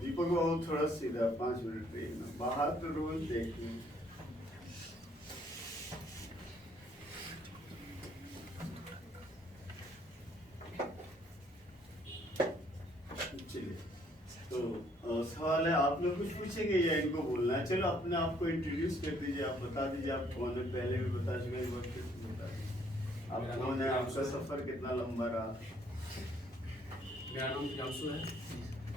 दीपक बाबू थोड़ा सीधा 5 मिनट रहिए ना, बाहर तो रोज देखिए। चलिए, तो सवाल है, आप लोग कुछ पूछेंगे या इनको बोलना है? चलो अपने आप को इंट्रोड्यूस कर दीजिए, आप बता दीजिए आप कौन है। पहले भी बता चुके हैं, बता दीजिए आप कौन है, आपका सफर कितना लंबा रहा। मेरा नाम प्रियांशु है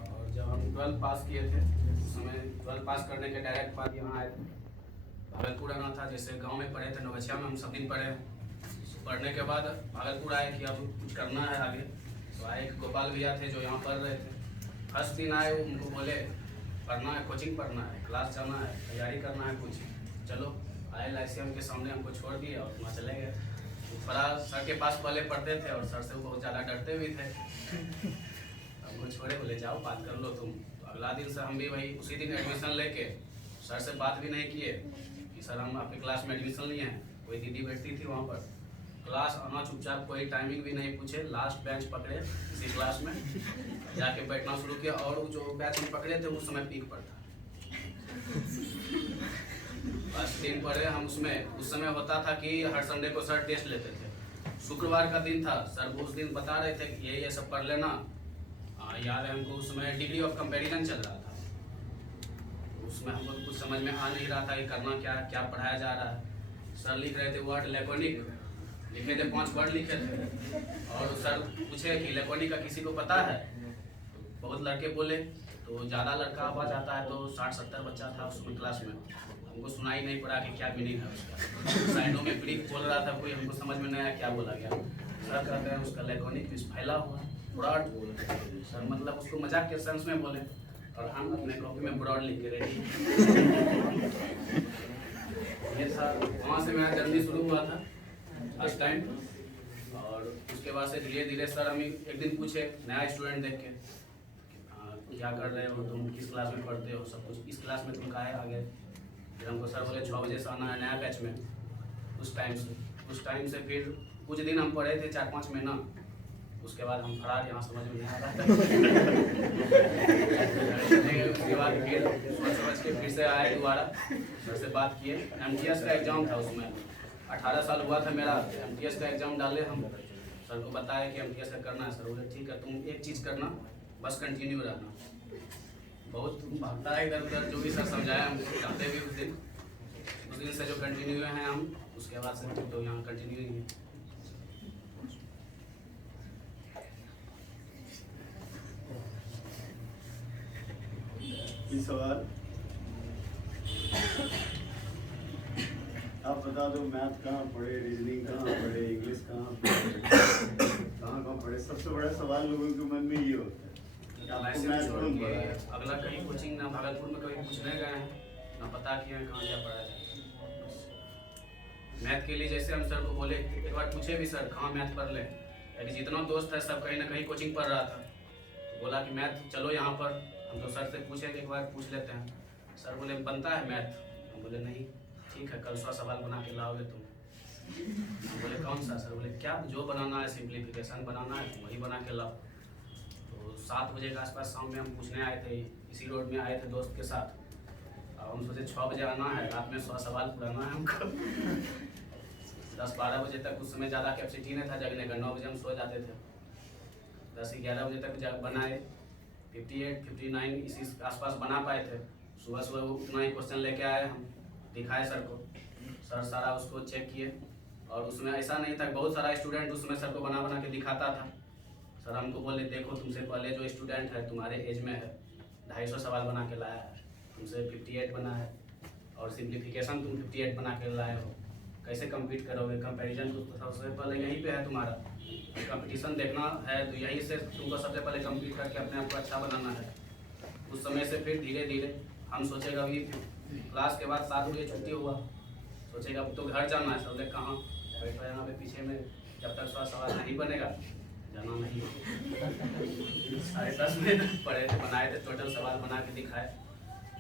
और जब हम 12th पास किए थे उस समय 12th पास करने के डायरेक्ट बाद यहाँ आए थे। भागलपुर आना था, जैसे गांव में पढ़े थे नवगछिया में हम सब दिन पढ़े। पढ़ने के बाद भागलपुर आए कि अब कुछ करना है आगे, तो आए कि गोपाल भैया थे जो यहाँ पढ़ रहे थे। फर्स्ट दिन आए, उनको बोले पढ़ना है, कोचिंग पढ़ना है, क्लास जाना है, तैयारी करना है कुछ। चलो आए, लाइसियम के सामने हमको छोड़ दिए और वहाँ चले गए। थोड़ा सर के पास पहले पढ़ते थे और सर से बहुत ज़्यादा डरते भी थे। हमको छोड़े, बोले जाओ बात कर लो तुम। तो अगला दिन से हम भी वही उसी दिन एडमिशन लेके सर से बात भी नहीं किए कि सर हम आपके क्लास में एडमिशन लिए हैं। कोई दीदी बैठती थी वहाँ पर, क्लास आना चुपचाप, कोई टाइमिंग भी नहीं पूछे, लास्ट बेंच पकड़े इसी क्लास में जाके बैठना शुरू किया। और जो बैच में पकड़े थे उस समय पीक पर था। फर्स्ट दिन पढ़े हम उसमें। उस समय होता था कि हर संडे को सर टेस्ट लेते थे। शुक्रवार का दिन था, सर उस दिन बता रहे थे कि ये सब पढ़ लेना। याद है हमको उस समय डिग्री ऑफ कंपैरिजन चल रहा था। उसमें हमको कुछ समझ में आ नहीं रहा था कि करना क्या, क्या पढ़ाया जा रहा है। सर लिख रहे थे वर्ड लैकोनिक, लिखे थे 5 वर्ड लिखे थे। और सर पूछे कि लैकोनिक का किसी को पता है? बहुत लड़के बोले, तो ज़्यादा लड़का आवाज आता है, तो 60-70 बच्चा था उसमें क्लास में। हमको सुनाई नहीं पड़ा कि क्या मीनिंग है उसका। साइडों में ब्रीफ बोल रहा था कोई, हमको समझ में नहीं आया क्या बोला गया। सर कहते हैं उसका लैकोनिक मीन्स फैला हुआ, ब्रॉड। सर मतलब उसको मजाक के सेंस में बोले और हम अपने कॉपी में ब्रॉड लिख के रेडी। ये था, वहाँ से मेरा जर्नी शुरू हुआ था फर्स्ट टाइम। और उसके बाद से धीरे धीरे सर हमें एक दिन पूछे नया स्टूडेंट देख के, क्या कर रहे हो तुम, किस क्लास में पढ़ते हो, सब कुछ इस क्लास में तुम कहा है आगे। फिर हमको सर बोले 6 बजे से आना है नया बैच में। उस टाइम से फिर कुछ दिन हम पढ़े थे, 4-5 महीना। उसके बाद हम फरार, यहाँ समझ में नहीं आ रहा था। उसके बाद फिर समझ के फिर से आए दोबारा, सर से बात किए। MTS का एग्ज़ाम था, उसमें 18 साल हुआ था मेरा। MTS का एग्ज़ाम डाले हम, सर को बताया कि MTS का करना है। सर बोले ठीक है, तुम एक चीज़ करना, बस कंटिन्यू रहना। बहुत भागता है इधर उधर, जो भी सर समझाया हमको डालते भी उस दिन से जो कंटिन्यू हैं हम। उसके बाद से तो यहाँ कंटिन्यू ही है। सवाल आप बता दो, मैथ कहाँ पढ़े, रीजनिंग कहाँ पढ़े, इंग्लिश कहाँ पढ़े, कहाँ पढ़े? सबसे बड़ा सवाल लोगों के मन में ये होता है कि आपको मैथ कौन पढ़ा है। अगला कहीं कोचिंग ना भागलपुर में कभी पूछने गए हैं, ना पता किए हैं कहाँ क्या पढ़ा जाए। मैथ के लिए जैसे हम सर को बोले, एक बार पूछे भी सर कहाँ मैथ पढ़ ले, यानी जितना दोस्त है सब कहीं ना कहीं कोचिंग पढ़ रहा था। तो बोला कि मैथ चलो यहाँ पर। हम तो सर से पूछे कि एक बार पूछ लेते हैं। सर बोले बनता है मैथ? हम बोले नहीं। ठीक है, कल 100 सवाल बना के लाओगे तुम। हम बोले कौन सा? सर बोले क्या जो बनाना है, सिंप्लीफिकेशन बनाना है, तुम वही बना के लाओ। तो 7 बजे के आसपास शाम में हम पूछने आए थे, इसी रोड में आए थे दोस्त के साथ। अब हम सोचे 6 बजे आना है, रात में 100 सवाल पुराना है हमको। 10-12 बजे तक, उस समय ज़्यादा कैपेसिटी नहीं था जगने का, 9 बजे हम सो जाते थे। 10-11 बजे तक जब बनाए, 58-59 इसी आसपास बना पाए थे। सुबह उतना ही क्वेश्चन लेके आए हम, दिखाए सर को। सर सारा उसको चेक किए और उसमें ऐसा नहीं था, बहुत सारा स्टूडेंट उसमें सर को बना बना के दिखाता था। सर हमको बोले देखो तुमसे पहले जो स्टूडेंट है तुम्हारे एज में है, 250 सवाल बना के लाया है, तुमसे 58 बना है और सिंप्लीफिकेशन तुम 58 बना के लाए हो, कैसे कम्पीट करोगे? कंपैरिजन तो सबसे पहले यहीं पे है तुम्हारा, कंपटीशन देखना है तो यहीं से तुमको सबसे पहले कम्पीट करके अपने आप को अच्छा बनाना है। उस समय से फिर धीरे धीरे हम सोचेगा अभी क्लास के बाद 7 बजे छुट्टी हुआ, सोचेगा अब तो घर जाना है। सब लोग कहाँ बैठो यहाँ पे पीछे में, जब तक 100 सवाल नहीं बनेगा जाना नहीं। 10:30 बजे पढ़े थे, बनाए थे, टोटल सवाल बना के दिखाए।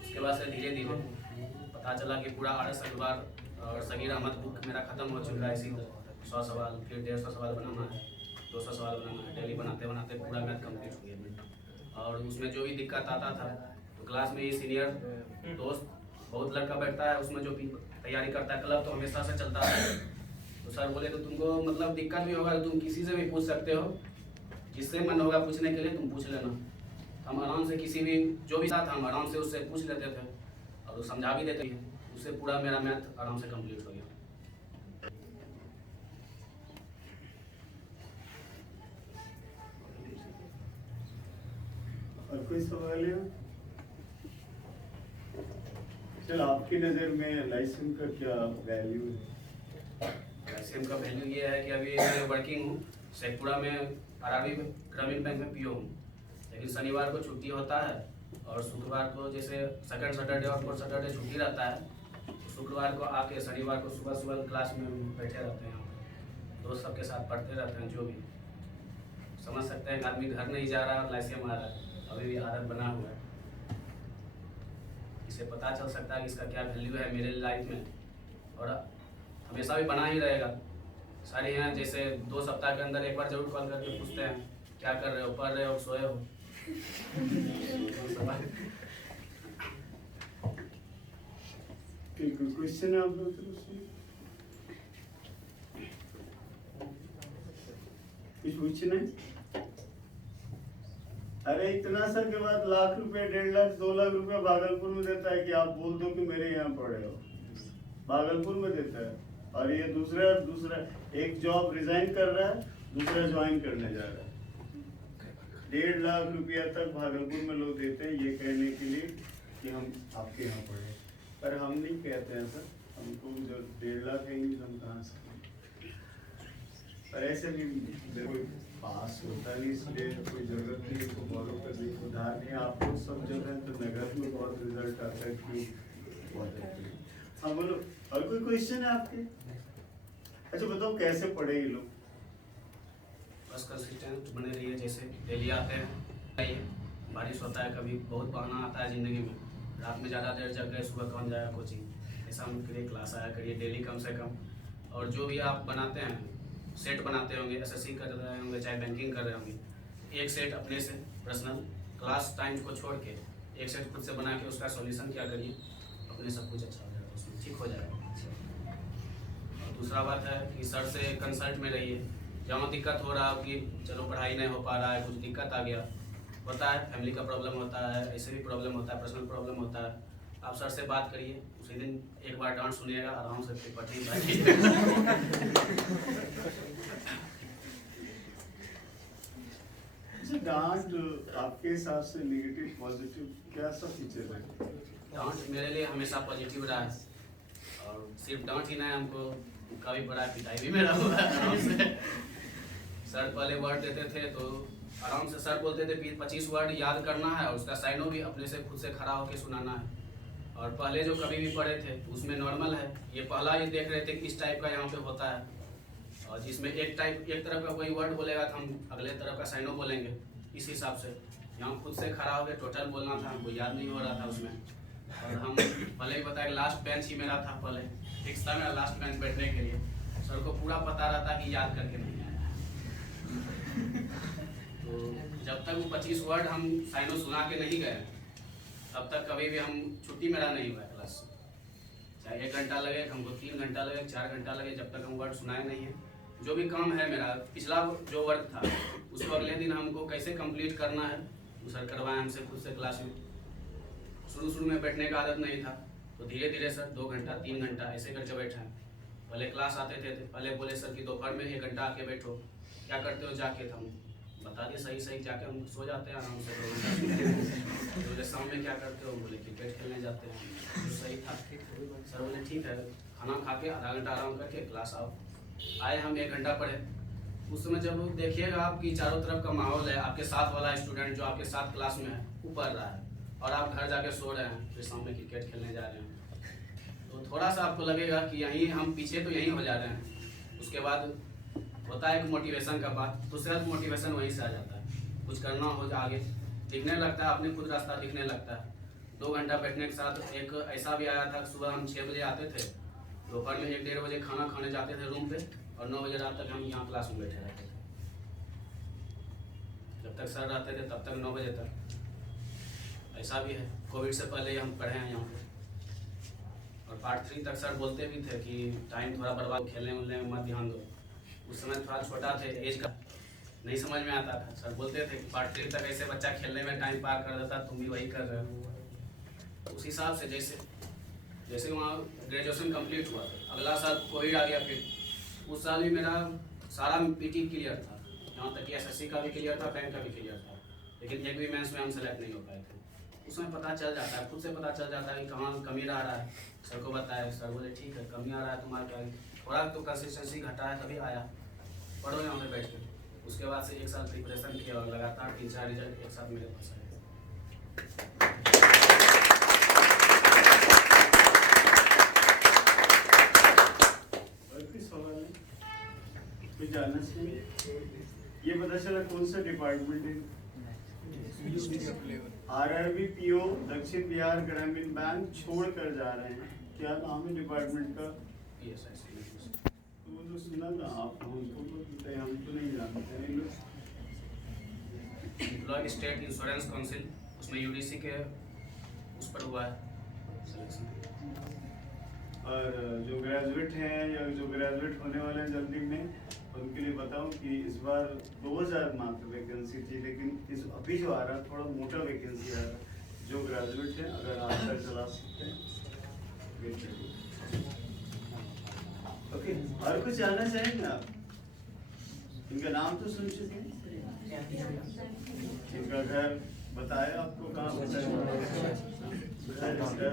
उसके बाद से धीरे धीरे पता चला कि पूरा RS अखबार और सगीर अहमद बुक मेरा ख़त्म हो चुका है इसी 100 सवाल, फिर 150 सवाल बनाना है, 200 सवाल बनाना है। डेली बनाते बनाते पूरा मैथ कंप्लीट हो गया मेरा। और उसमें जो भी दिक्कत आता था, तो क्लास में ही सीनियर दोस्त बहुत लड़का बैठता है उसमें, जो भी तैयारी करता है, क्लब तो हमेशा से चलता है। तो सर बोले तो तुमको मतलब दिक्कत भी होगा, तुम किसी से भी पूछ सकते हो, जिससे मन होगा पूछने के लिए तुम पूछ लेना। हम आराम से किसी भी जो भी साथ हम आराम से उससे पूछ लेते थे और वो समझा भी देते हैं। उससे पूरा मेरा मैथ आराम से कंप्लीट हो गया। और कोई सवाल है? चल, आपकी नज़र में लाइसेंस का क्या वैल्यू है? लाइसेंस का वैल्यू ये है कि अभी मैं वर्किंग हूँ शेखपुरा में, आरआरबी ग्रामीण बैंक में पीओ हूँ, लेकिन शनिवार को छुट्टी होता है और शुक्रवार को जैसे सेकंड सैटरडे और फोर्थ सैटरडे छुट्टी रहता है, तो शुक्रवार को आके शनिवार को सुबह सुबह क्लास में बैठे रहते हैं, दोस्त सबके साथ पढ़ते रहते हैं। जो भी समझ सकते हैं कि आदमी घर नहीं जा रहा और लाइसेंस आ रहा है, अभी भी आदत बना हुआ है। इसे पता चल सकता है कि इसका क्या वैल्यू है मेरे लाइफ में, और हमेशा भी बना ही रहेगा। सारे हैं जैसे 2 सप्ताह के अंदर एक बार जरूर कॉल करके पूछते हैं क्या कर रहे हो, पढ़ रहे हो, सोए हो। क्वेश्चन है आप लोग तरफ से? कुछ पूछना है? अरे इतना सा के बाद लाख रुपए, 1.5 लाख 2 लाख रुपए भागलपुर में देता है कि आप बोल दो कि मेरे यहाँ पढ़े हो, भागलपुर में देता है। और ये दूसरा एक जॉब रिजाइन कर रहा है, दूसरा ज्वाइन करने जा रहा है। 1.5 लाख रुपया तक भागलपुर में लोग देते हैं ये कहने के लिए कि हम आपके यहाँ पढ़े, पर हम नहीं कहते हैं सर। हमको जो 1.5 लाख है हम कहाँ से, पर ऐसे भी कोई पास होता नहीं, इसलिए कोई जरूरत नहीं है इसको फॉलो करने की। उधार नहीं, आप लोग सब जगह तो नगद में बहुत रिजल्ट आता है कि बहुत अच्छे। हाँ बोलो, और कोई क्वेश्चन है आपके? अच्छा बताओ कैसे पढ़े ये लोग? बस कंसिस्टेंट बने रहिए, जैसे डेली आते हैं। बारिश होता है, कभी बहुत बहाना आता है ज़िंदगी में, रात में ज़्यादा देर जग गए, सुबह कौन जाएगा कोचिंग, ऐसा उनके लिए क्लास आया करिए डेली कम से कम। और जो भी आप बनाते हैं, सेट बनाते होंगे, एसएससी कर रहे होंगे चाहे बैंकिंग कर रहे होंगे, एक सेट अपने से पर्सनल क्लास टाइम को छोड़ के एक सेट खुद से बना के उसका सॉल्यूशन क्या करिए, अपने सब कुछ अच्छा हो जाएगा, उसमें ठीक हो जाएगा। और दूसरा बात है कि सर से कंसल्ट में रहिए, जहाँ दिक्कत हो रहा हो कि चलो पढ़ाई नहीं हो पा रहा है, कुछ दिक्कत आ गया, होता है, फैमिली का प्रॉब्लम होता है, ऐसे भी प्रॉब्लम होता है, पर्सनल प्रॉब्लम होता है, आप सर से बात करिए। उसी दिन एक बार डांट सुनिएगा, आराम से फिर पढ़िए। डांट आपके हिसाब से नेगेटिव पॉजिटिव क्या सा फीचर है? डांट मेरे लिए हमेशा पॉजिटिव रहा है, और सिर्फ डांट ही नहीं, हमको कभी बड़ा पिटाई भी मेरा हुआ है आराम से। सर पहले वर्ड देते थे तो आराम से सर बोलते थे 25 वर्ड याद करना है और उसका साइनो भी अपने से खुद से खड़ा होकर सुनाना है। और पहले जो कभी भी पढ़े थे उसमें नॉर्मल है, ये पहला ये देख रहे थे किस टाइप का यहाँ पे होता है, और जिसमें एक तरफ का कोई वर्ड बोलेगा तो हम अगले तरफ का साइनो बोलेंगे, इस हिसाब से यहाँ खुद से खड़ा होकर टोटल बोलना था, हमको याद नहीं हो रहा था उसमें। और हम पहले ही बताया लास्ट बेंच ही मेरा था, पहले फिक्स था मेरा लास्ट बेंच बैठने के लिए, सर को पूरा पता रहता कि याद करके नहीं आया। तो जब तक वो 25 वर्ड हम साइनो सुना के नहीं गए तब तक कभी भी हम छुट्टी मेरा नहीं हुआ क्लास से, चाहे 1 घंटा लगे, हमको 3 घंटा लगे, 4 घंटा लगे, जब तक हम वर्ड सुनाए नहीं है। जो भी काम है मेरा पिछला जो वर्क था उसको अगले दिन हमको कैसे कंप्लीट करना है वो सर करवाए हमसे खुद से क्लास में। शुरू में बैठने का आदत नहीं था, तो धीरे धीरे सर 2 घंटा 3 घंटा ऐसे करके बैठे। पहले क्लास आते थे पहले बोले सर कि दोपहर में 1 घंटा आके बैठो, क्या करते हो जाके, हम बता दिए सही जाके हम सो जाते हैं आराम से 2 घंटा। बोले शाम में क्या करते हो, बोले क्रिकेट खेलने जाते हैं, तो सही था। सर बोले ठीक है, खाना खा के आधा घंटा आराम करके क्लास आओ। आए हम 1 घंटा पढ़े। उस समय जब देखिएगा आपकी चारों तरफ का माहौल है, आपके साथ वाला स्टूडेंट जो आपके साथ क्लास में है वो पढ़ रहा है और आप घर जाके सो रहे हैं, फिर शाम में क्रिकेट खेलने जा रहे हैं, तो थोड़ा सा आपको लगेगा कि यहीं हम पीछे तो यहीं हो जा रहे हैं। उसके बाद होता है एक मोटिवेशन का बात, तो सेल्फ मोटिवेशन वहीं से आ जाता है, कुछ करना हो आगे दिखने लगता है, अपने खुद रास्ता दिखने लगता है। 2 घंटा बैठने के साथ एक ऐसा भी आया था, सुबह हम 6 बजे आते थे दोपहर में 1-1:30 बजे खाना खाने जाते थे रूम पे और 9 बजे रात तक हम यहाँ क्लास में बैठे रहते थे। जब तक सर रहते थे तब तक 9 बजे तक। ऐसा भी है, कोविड से पहले ही हम पढ़े हैं यहाँ पे। और पार्ट 3 तक सर बोलते भी थे कि टाइम थोड़ा बर्बाद, खेलने उलने में मत ध्यान दो। उस समय थोड़ा छोटा थे, एज का नहीं समझ में आता था। सर बोलते थे कि पार्ट 3 तक ऐसे बच्चा खेलने में टाइम पार कर देता, तुम भी वही कर रहे हो। उस हिसाब से जैसे वहाँ ग्रेजुएशन कंप्लीट हुआ, अगला साल कोविड आ गया। फिर उस साल भी मेरा सारा पीटी क्लियर था, यहाँ तक कि एसएससी का भी क्लियर था, बैंक का भी क्लियर था, लेकिन एक भी मेंस में हम सेलेक्ट नहीं हो पाए थे। उसमें पता चल जाता है, खुद से पता चल जाता है कि कहाँ कमी रह रहा है। सर को बताया, सर बोले ठीक है कमी आ रहा है तुम्हारा, क्या थोड़ा तो कंसिस्टेंसी घटा है तभी आया, पढ़ो यहाँ पे बैठ के। उसके बाद से 1 साल प्रिपरेशन किया और लगातार 3-4 रिजल्ट एक साथ मेरे पास आए। कुछ जानना चाहिए? ये पता चला कौन सा डिपार्टमेंट है? आरआरबी पीओ दक्षिण बिहार ग्रामीण बैंक छोड़ कर जा रहे हैं, क्या नाम है डिपार्टमेंट का? तो वो तो सुना ना आप, हमको तो हम तो नहीं जानते हैं। एम्प्लॉय स्टेट इंश्योरेंस काउंसिल, उसमें यूडीसी के उस पर हुआ है सिलेक्शन। और जो ग्रेजुएट हैं या जो ग्रेजुएट होने वाले हैं जल्दी में, उनके लिए बताऊं कि इस बार 2000 मात्र वैकेंसी थी, लेकिन अभी जो आ रहा थोड़ा मोटा वैकेंसी आ रहा। जो ग्रेजुएट हैं अगर आप तक चला सकते हैं। ओके, और कुछ जानना चाहेंगे आप? इनका नाम तो सुन चुके हैं, इनका घर बताया आपको, कहाँ बताया?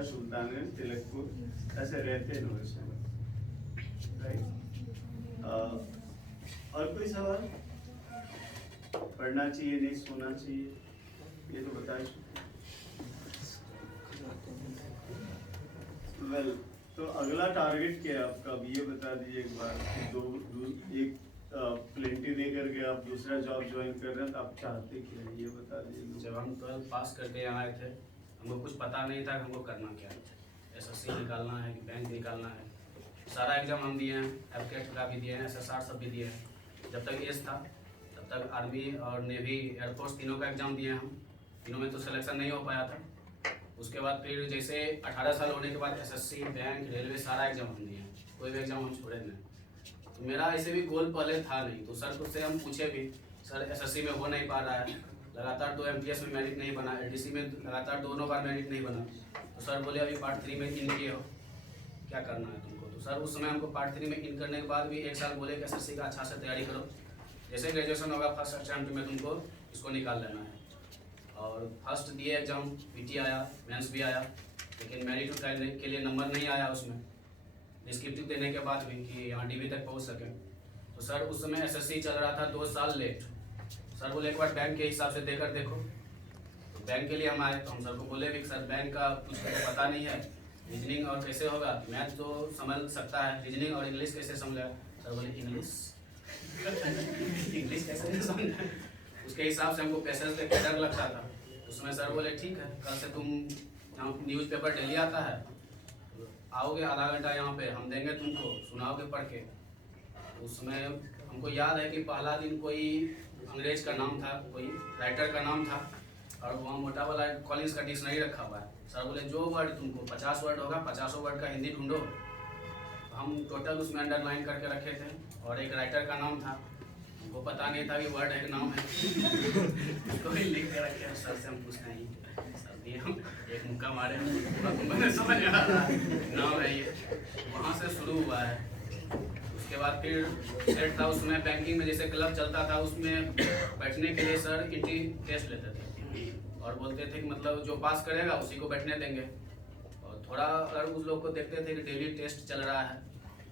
सुल्तानगंज, तिलकपुर, ऐसे रहते हैं लोग। राइट, और कोई सवाल? पढ़ना चाहिए नहीं सोना चाहिए, ये तो बता चुके। वेल, तो अगला टारगेट क्या है आपका? अब ये बता दीजिए एक बार। एक प्लेंटी दे करके आप दूसरा जॉब ज्वाइन कर रहे हैं, तो आप चाहते क्या है ये बता दीजिए। जब हम 12 पास करके यहाँ आए थे, हमको कुछ पता नहीं था कि हमको करना क्या है। एसएससी निकालना है कि बैंक निकालना है, सारा एग्जाम हम दिए हैं, एफकेट का भी दिए हैं, SSR सब भी दिए हैं। जब तक एज था तब तक आर्मी और नेवी, एयरफोर्स तीनों का एग्जाम दिए हम, तीनों में तो सिलेक्शन नहीं हो पाया था। उसके बाद फिर जैसे 18 साल होने के बाद एसएससी, बैंक, रेलवे सारा एग्जाम हम दिए, कोई भी एग्जाम हम छोड़े नहीं। तो मेरा ऐसे भी गोल पहले था नहीं, तो सर से हम पूछे भी, सर एसएससी में हो नहीं पा रहा है, लगातार 2 MTS में मेरिट नहीं बना, ADC में लगातार दोनों बार मेरिट नहीं बना। तो सर बोले अभी पार्ट 3 में इन किए हो, क्या करना है तुमको? तो सर उस समय हमको पार्ट 3 में इन करने के बाद भी 1 साल बोले कि एसएससी का अच्छा से तैयारी करो, जैसे ग्रेजुएशन होगा फर्स्ट अटेम्प्ट में तुमको इसको निकाल लेना है। और फर्स्ट दिए एग्जाम, पीटी आया, मेंस भी आया, लेकिन मेरिट के लिए नंबर नहीं आया उसमें, डिस्क्रिप्टिव देने के बाद भी कि यहाँ DB तक पहुँच सके। तो सर उस समय एसएससी चल रहा था 2 साल लेट। सर बोले एक बार बैंक के हिसाब से देकर देखो। तो बैंक के लिए हम आए, तो हम सर को बोले भी सर बैंक का कुछ तो पता नहीं है, रीजनिंग और कैसे होगा, मैथ तो समझ सकता है, रीजनिंग और इंग्लिश कैसे समझेगा? सर बोले इंग्लिश कैसे समझ? उसके हिसाब से हमको पैसेज देख डर लगता था। उसमें सर बोले ठीक है, कल से तुम यहाँ न्यूज़पेपर डेली आता है, आओगे आधा घंटा यहाँ पे हम देंगे तुमको, सुनाओगे पढ़ के। उसमें हमको याद है कि पहला दिन कोई अंग्रेज का नाम था, कोई राइटर का नाम था, और वहाँ मोटा वाला कॉलिंस का डिक्शनरी रखा हुआ है। सर बोले जो वर्ड तुमको 50 वर्ड होगा, 50 वर्ड का हिंदी ढूंढो। तो हम टोटल उसमें अंडरलाइन करके रखे थे, और एक राइटर का नाम था, हमको पता नहीं था कि वर्ड एक नाम है उसको ही लिख के रखे। सर से हम पूछते हैं सर दिए, हम एक मुक्का मारे, मैंने समझ में आ रहा है नाम है ये। वहाँ से शुरू हुआ है। उसके बाद फिर सेट था, उसमें बैंकिंग में जैसे क्लब चलता था, उसमें बैठने के लिए सर इंट्री टेस्ट लेते थे और बोलते थे कि मतलब जो पास करेगा उसी को बैठने देंगे। और थोड़ा अगर उस लोग को देखते थे कि डेली टेस्ट चल रहा है,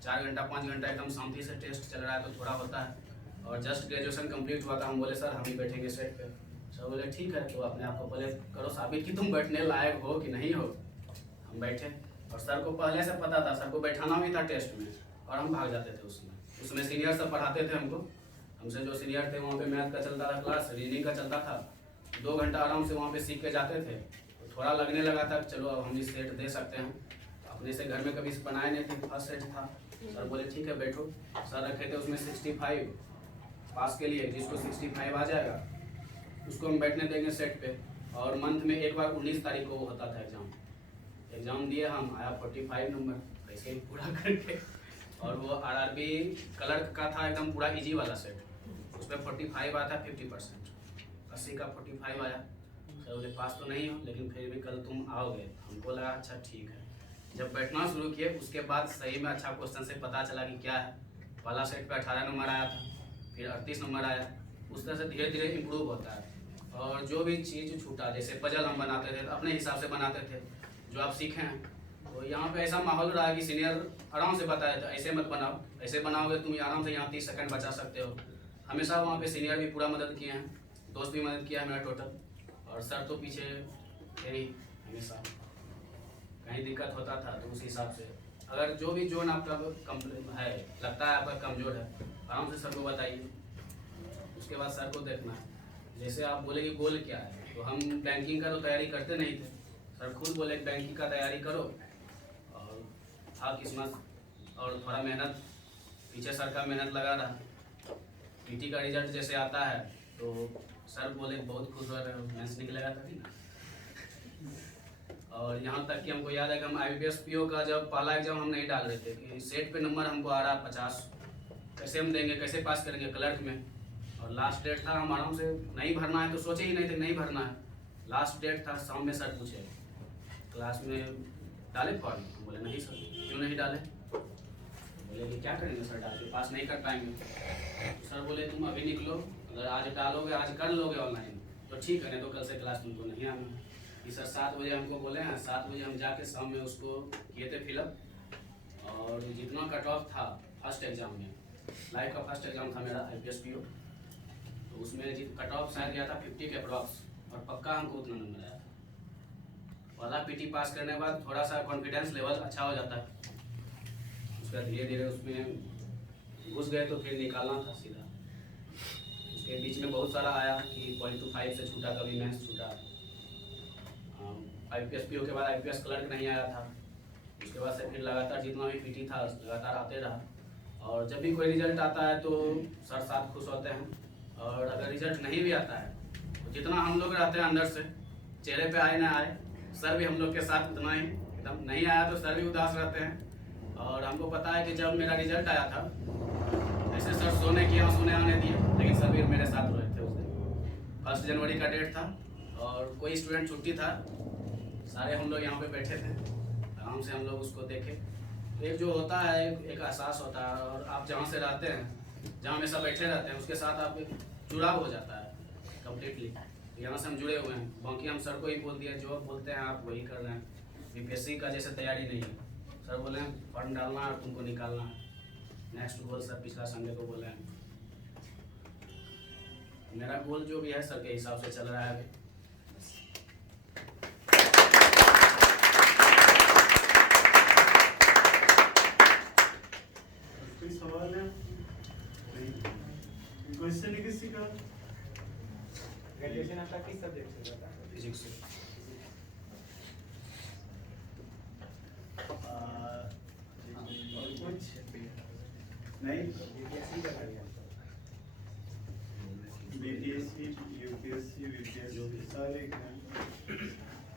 4 घंटा 5 घंटा एकदम शांति से टेस्ट चल रहा है, तो थोड़ा होता है। और जस्ट ग्रेजुएशन कंप्लीट हुआ था, हम बोले सर हम ही बैठेंगे सेट पे। सर बोले ठीक है, तो अपने आप को पहले करो साबित कि तुम बैठने लायक हो कि नहीं हो। हम बैठे, और सर को पहले से पता था, सर को बैठाना भी था टेस्ट में, और हम भाग जाते थे। उसमें सीनियर सब पढ़ाते थे हमको, हमसे जो सीनियर थे वहाँ पे मैथ का चलता था क्लास, रीजनिंग का चलता था, 2 घंटा आराम से वहाँ पे सीख के जाते थे। तो थोड़ा लगने लगा था चलो अब हम इस सेट दे सकते हैं, अपने से घर में कभी बनाए नहीं थे, फर्स्ट सेट था। सर बोले ठीक है बैठो। सर रखे थे उसमें 65 पास के लिए, जिसको 65 आ जाएगा उसको हम बैठने देंगे सेट पे। और मंथ में एक बार 19 तारीख को होता था एग्ज़ाम दिए हम, आया 45 नंबर ऐसे ही पूरा करके। और वो आरआरबी क्लर्क का था एकदम पूरा इजी वाला सेट, उसमें 45 आया था 50%, 80 का 45 आया। सर बोले पास तो नहीं हो लेकिन फिर भी कल तुम आओगे। हमको लगा अच्छा ठीक है। जब बैठना शुरू किए उसके बाद सही में अच्छा क्वेश्चन से पता चला कि क्या है। पहला सेट पे 18 नंबर आया था, फिर 38 नंबर आया। उस तरह से धीरे धीरे इम्प्रूव होता है। और जो भी चीज़ छूटा, जैसे पजल हम बनाते थे अपने हिसाब से बनाते थे, जो आप सीखे हैं। तो यहाँ पे ऐसा माहौल रहा है कि सीनियर आराम से बताया था ऐसे मत बनाओ, ऐसे बनाओगे तुम आराम से यहाँ 30 सेकंड बचा सकते हो। हमेशा वहाँ पे सीनियर भी पूरा मदद किए हैं, दोस्त भी मदद किया है मेरा टोटल। और सर तो पीछे थे ही हमेशा, कहीं दिक्कत होता था तो उस हिसाब से अगर जो भी जोन आपका कंप्लेन है, लगता है आपका कमज़ोर है, आराम से सर को बताइए। उसके बाद सर को देखना है। जैसे आप बोले कि गोल क्या है, तो हम बैंकिंग का तो तैयारी करते नहीं थे। सर खुद बोले बैंकिंग का तैयारी करो, और था किस्मत और थोड़ा मेहनत, पीछे सर का मेहनत लगा रहा। पीटी का रिजल्ट जैसे आता है तो सर बोले बहुत खुश हो रहे हो, मेंस निकलेगा तभी ना। और यहाँ तक कि हमको याद है कि हम IBPS PO का जब पहला एग्जाम हम नहीं डाल रहे थे कि सेट पे नंबर हमको आ रहा 50, कैसे हम देंगे, कैसे पास करेंगे क्लर्क में। और लास्ट डेट था, हम आराम से नहीं भरना है तो सोचे ही नहीं थे नहीं भरना है। लास्ट डेट था, शाम में सर पूछे क्लास में डाले फॉर्म, हम बोले नहीं सर। क्यों नहीं डाले? बोले कि क्या करेंगे सर डाल के, पास नहीं कर पाएंगे। तो सर बोले तुम अभी निकलो, अगर आज डालोगे, आज कर लोगे ऑनलाइन तो ठीक है, नहीं तो कल से क्लास तुमको नहीं आना। कि सर 7 बजे हमको बोले हैं, 7 बजे हम जाके शाम में उसको किए थे फिलअप। और जितना कट ऑफ था फर्स्ट एग्जाम में, लाइफ का फर्स्ट एग्जाम था मेरा IBPS PO, तो उसमें कट ऑफ शायद गया था 50 के अप्रॉक्स, और पक्का हमको उतना नंबर आया था। पहला PT पास करने के बाद थोड़ा सा कॉन्फिडेंस लेवल अच्छा हो जाता है, उसका धीरे धीरे उसमें घुस गए तो फिर निकालना था सीधा। उसके बीच में बहुत सारा आया कि 0.25 से छूटा, कभी मैथ्स छूटा। IBPS PO के बाद IBPS क्लर्क नहीं आया था। उसके बाद से फिर लगातार जितना भी PT था लगातार आते रहा। और जब भी कोई रिजल्ट आता है तो सर साथ खुश होते हैं, और अगर रिजल्ट नहीं भी आता है तो जितना हम लोग रहते हैं अंदर से, चेहरे पे आए ना आए, सर भी हम लोग के साथ उतना ही, एकदम नहीं आया तो सर भी उदास रहते हैं। और हमको पता है कि जब मेरा रिजल्ट आया था ऐसे सर सोने आने दिए, लेकिन सर भी मेरे साथ रहे थे। उस दिन 1 जनवरी का डेट था और कोई स्टूडेंट छुट्टी था, सारे हम लोग यहाँ पे बैठे थे, आराम से हम लोग उसको देखे। तो एक जो होता है एक एहसास होता है, और आप जहाँ से रहते हैं, जहाँ हमेशा बैठे रहते हैं, उसके साथ आप जुड़ाव हो जाता है कम्प्लीटली। यहाँ से हम जुड़े हुए हैं, बाकी हम सर को ही बोल दिया जो बोलते हैं आप वही कर रहे हैं। BPSC का जैसे तैयारी नहीं है, सर बोले हैं फॉर्म डालना और तुमको निकालना है। नेक्स्ट गोल सर पिछला संडे को बोले हैं। मेरा गोल जो भी है सर के हिसाब से चल रहा है अभी। कोई सवाल है? क्वेश्चन है किसी का? ग्रेजुएशन आपका किस सब्जेक्ट से था? फिजिक्स से। और कुछ नहीं? BPSC, UPSC, VPSC सारे हैं।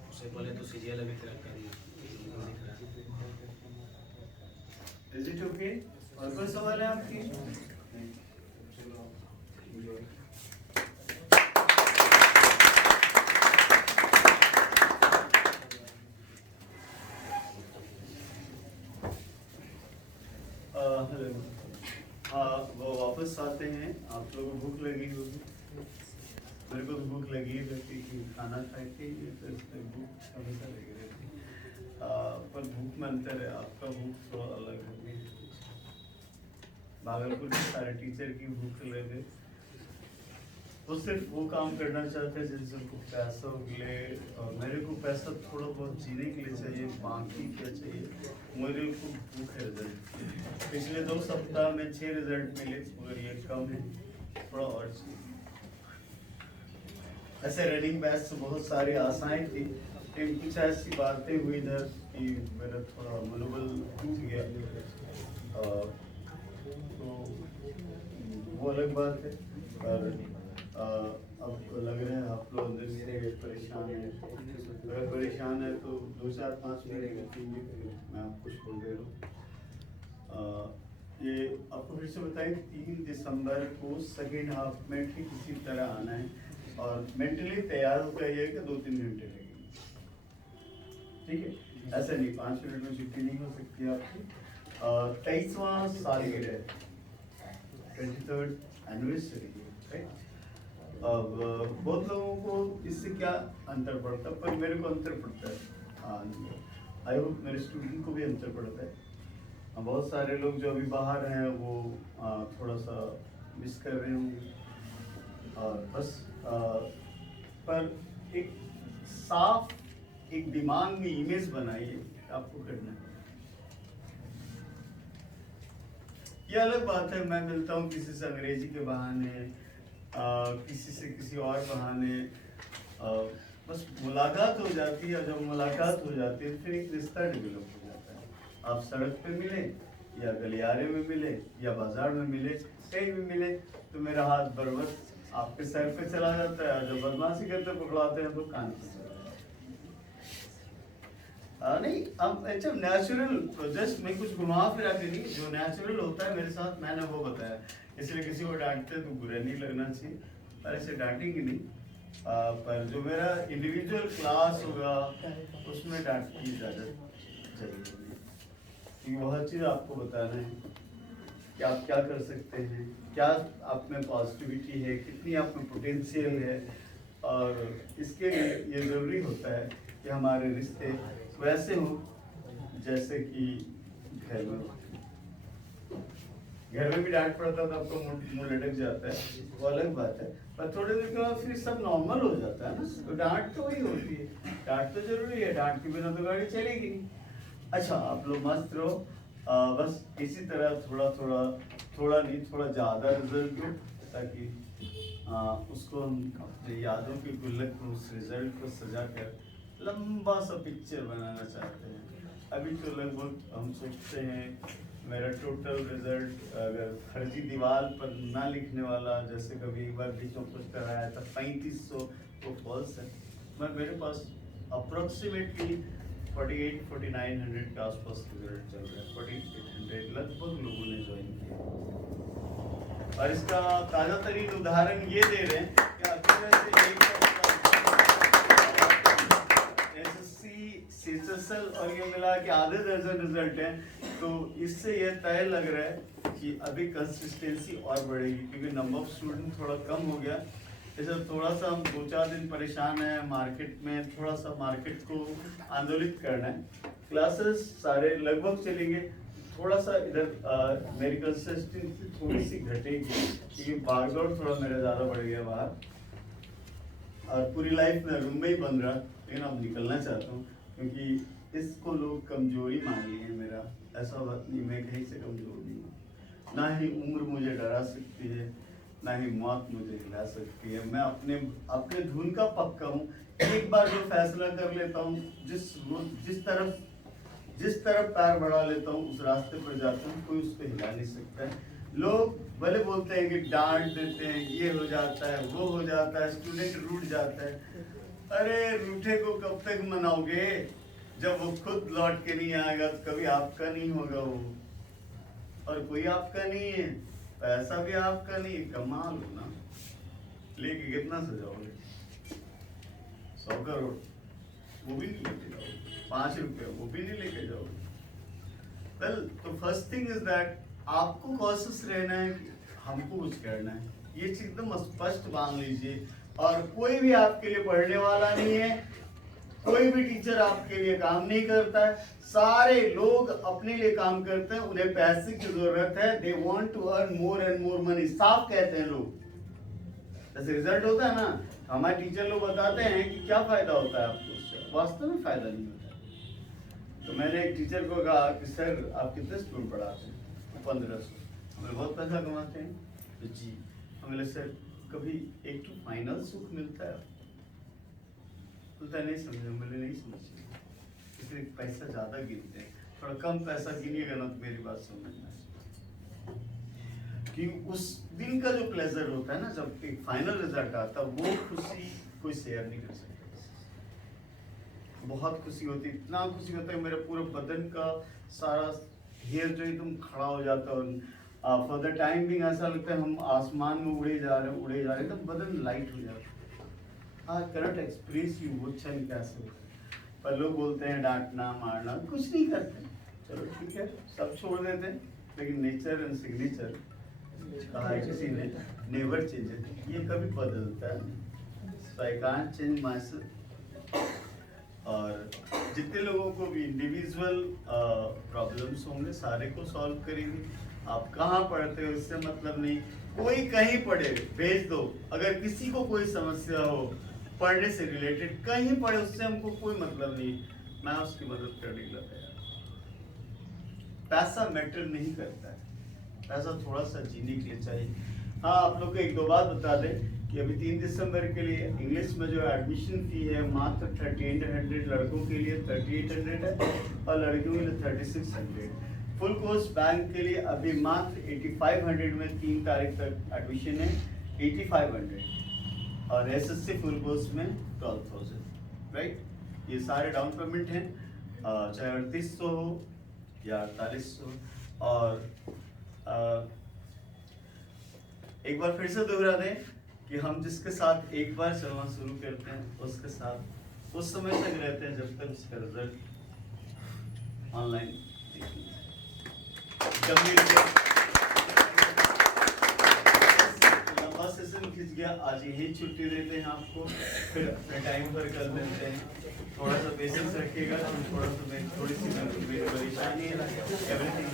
उससे पहले तो CGL अभी क्रैक करना Is it okay? और कोई सवाल है आपकी? हेलो। वो वापस आते हैं, आप लोगों को भूख लगी होगी, मेरे को तो भूख लगी है क्योंकि खाना खा के तो इसमें भूख हमेशा लगी रहती है। पर भूख में अंतर है, आपका भूख थोड़ा अलग है। भागलपुर के सारे टीचर की भूख अलग है, वो सिर्फ वो काम करना चाहते हैं जिनसे उनको पैसा मिले। और मेरे को पैसा थोड़ा बहुत जीने के लिए चाहिए, बाकी क्या चाहिए, मेरे को भूख है रिजल्ट। पिछले 2 सप्ताह में 6 रिजल्ट मिले, मगर ये कम है, थोड़ा और चाहिए। ऐसे रनिंग बैच से बहुत सारी आशाएं थी, लेकिन कुछ ऐसी बातें हुई इधर कि मेरा थोड़ा मनोबल टूट गया, तो वो अलग बात है। पर अब लग रहा है आप लोग अंदर से परेशान हैं। अगर परेशान है तो 2-4-5 मिनट मैं आपको छोड़ दे रहा हूँ। ये आपको फिर से बताएं, 3 दिसंबर को सेकेंड हाफ में ठीक इसी तरह आना है और मेंटली तैयार होकर आइए कि 2-3 घंटे लगेंगे, ठीक है? ऐसा नहीं 5 मिनट में छुट्टी नहीं हो सकती आपकी। 23वां सालगिरह, 23rd एनिवर्सरी, राइट? अब बहुत लोगों को इससे क्या अंतर पड़ता है, पर मेरे को अंतर पड़ता है। आई होप मेरे स्टूडेंट को भी अंतर पड़ता है। बहुत सारे लोग जो अभी बाहर हैं वो थोड़ा सा मिस कर रहे होंगे, और बस पर एक साफ एक दिमाग में इमेज बनाइए आपको करना है। ये अलग बात है, मैं मिलता हूँ किसी से अंग्रेजी के बहाने, किसी से किसी और बहाने, बस मुलाकात हो जाती है। जब मुलाकात हो जाती है फिर एक रिश्ता डेवलप हो जाता है। आप सड़क पे मिले या गलियारे में मिले या बाजार में मिले, कहीं भी मिले, तो मेरा हाथ बरबस आपके सर पे चला जाता है। जब बदमाशी करते पकड़ाते हैं तो कान पे चला जाता है। नहीं, अब अच्छा नेचुरल, जस्ट मैं कुछ घुमा फिरा के नहीं, जो नेचुरल होता है मेरे साथ मैंने वो बताया। इसलिए किसी को डांटते तो बुरा नहीं लगना चाहिए, पर ऐसे डांटेंगे नहीं। पर जो मेरा इंडिविजुअल क्लास होगा उसमें डांट की इजाजत चाहिए, क्योंकि वह चीज़ आपको बताना है कि आप क्या कर सकते हैं, क्या आप में पॉजिटिविटी है, कितनी आप में पोटेंशियल है। और इसके लिए ये ज़रूरी होता है कि हमारे रिश्ते वैसे हों जैसे कि घर में होते हैं। घर में भी डांट पड़ता तो आपको मुंह लटक जाता है, वो अलग बात है, पर थोड़े देर के बाद फिर सब नॉर्मल हो जाता है ना। तो डांट तो वही होती है, डांट तो जरूरी है, डांट के बिना तो गाड़ी चलेगी नहीं। अच्छा, आप लोग मस्त रहो, बस इसी तरह थोड़ा नहीं, थोड़ा ज़्यादा रिजल्ट हो, ताकि उसको हम अपनी यादों की गुल्लक में उस रिजल्ट को सजा कर लंबा सा पिक्चर बनाना चाहते हैं। अभी तो लगभग हम सोचते हैं मेरा टोटल रिजल्ट अगर फर्जी दीवार पर ना लिखने वाला, जैसे कभी एक बार बीच में कुछ कराया था 3500, वो फॉल्स है। मेरे पास अप्रोक्सीमेटली 48-4900 के आसपास रिजल्ट चल रहा है। 4800 लगभग लोगों ने ज्वाइन किया, और इसका ताज़ा तरीन उदाहरण ये दे रहे हैं कि अभी SSC और ये मिला के आधे दर्जन रिजल्ट हैं, तो इससे ये तय लग रहा है कि अभी कंसिस्टेंसी और बढ़ेगी, क्योंकि नंबर ऑफ स्टूडेंट थोड़ा कम हो गया। जैसे थोड़ा सा हम 2-4 दिन परेशान हैं मार्केट में, थोड़ा सा मार्केट को आंदोलित करना है। क्लासेस सारे लगभग चलेंगे, थोड़ा सा इधर मेरी कंसिस्टेंसी थोड़ी सी घटेगी, क्योंकि भागदौड़ थोड़ा मेरा ज़्यादा बढ़ गया बाहर, और पूरी लाइफ में रूम में ही बन रहा, लेकिन अब निकलना चाहता हूँ, क्योंकि इसको लोग कमजोरी मान लिए हैं मेरा। ऐसा बात नहीं, मैं कहीं से कमजोर नहीं हूँ, ना ही उम्र मुझे डरा सकती है, ना ही मौत मुझे हिला सकती है। मैं अपने धुन का पक्का हूँ। एक बार जो फैसला कर लेता हूँ, जिस तरफ पैर बढ़ा लेता हूँ उस रास्ते पर जाता हूँ, कोई उसको हिला नहीं सकता है। लोग भले बोलते हैं कि डांट देते हैं, ये हो जाता है, वो हो जाता है, स्टूडेंट रूठ जाता है। अरे रूठे को कब तक मनाओगे? जब वो खुद लौट के नहीं आएगा तो कभी आपका नहीं होगा वो, और कोई आपका नहीं है, पैसा भी आपका नहीं है। कमाल हो ना, लेके कितना सजाओगे? 100 करोड़ वो भी नहीं लेके जाओगे, 5 रुपये वो भी नहीं लेके जाओगे। वेल, तो फर्स्ट थिंग इज दैट आपको कॉशियस रहना है कि हमको कुछ करना है, ये चीज एकदम स्पष्ट मान लीजिए। और कोई भी आपके लिए पढ़ने वाला नहीं है, कोई भी टीचर आपके लिए काम नहीं करता है। सारे लोग अपने लिए काम करते हैं, उन्हें पैसे की जरूरत है, they want to earn more and more money. साफ कहते हैं लोग, जैसे रिजल्ट होता है ना, हमारे टीचर लोग बताते हैं कि क्या फायदा होता है आपको उससे, वास्तव में फायदा नहीं होता है। तो मैंने एक टीचर को कहा कि सर आप कितने स्टूडेंट पढ़ाते हैं? 1500। हमें बहुत पैसा कमाते हैं। तो जी, हमें सर कभी एक तो फाइनल सुख मिलता है? बोलता नहीं समझे, मैंने नहीं समझा। फिर पैसा ज़्यादा गिनते हैं, थोड़ा कम पैसा गिनिएगा ना तो मेरी बात समझना कि उस दिन का जो प्लेजर होता है ना, जब एक फाइनल रिजल्ट आता है, वो खुशी कोई शेयर नहीं कर सकता। बहुत खुशी होती है, इतना खुशी होता है मेरा पूरा बदन का सारा हेयर जो एकदम खड़ा हो जाता है, फॉर द टाइम बिंग ऐसा लगता है हम आसमान में उड़े जा रहे हैं, एकदम बदन लाइट हो जाता है। हाँ, कैनॉट एक्सप्रेस यू वो क्षण कैसे होता है। पर लोग बोलते हैं डांटना मारना, कुछ नहीं करते, चलो ठीक है सब छोड़ देते हैं, लेकिन नेचर एंड सिग्नेचर कहा है किसी ने, नेवर चेंज, ये कभी बदलता है नहीं। So I can't change myself. और जितने लोगों को भी इंडिविजुअल प्रॉब्लम्स होंगे सारे को सॉल्व करेंगे। आप कहाँ पढ़ते हो इससे मतलब नहीं, कोई कहीं पढ़े भेज दो। अगर किसी को कोई समस्या हो पढ़ने से रिलेटेड, कहीं पढ़े, उससे हमको कोई मतलब नहीं, मैं उसकी मदद करने के लिए तैयार। पैसा मैटर नहीं करता है, पैसा थोड़ा सा जीने के लिए चाहिए। हाँ, आप लोग को एक दो बात बता दें कि अभी 3 दिसंबर के लिए इंग्लिश में जो एडमिशन फी है मात्र 3800, लड़कों के लिए 3800 है और लड़कियों के लिए 3600। फुल कोर्स बैंक के लिए अभी मात्र 8500 में 3 तारीख तक एडमिशन है, 8500, और एसएससी फुल कोर्स में 12,000, राइट। ये सारे डाउन पेमेंट हैं, चाहे 3800 हो या 4800। और एक बार फिर से दोहरा दें कि हम जिसके साथ एक बार चलना शुरू करते हैं उसके साथ उस समय तक रहते हैं जब तक उसका रिजल्ट ऑनलाइन लंबा सेशन खिंच गया, आज यही छुट्टी देते हैं आपको, फिर अपने टाइम पर कर लेते हैं। थोड़ा सा पेशेंस रखिएगा, थोड़ा सा थोड़ी सी परेशानी है, एवरीथिंग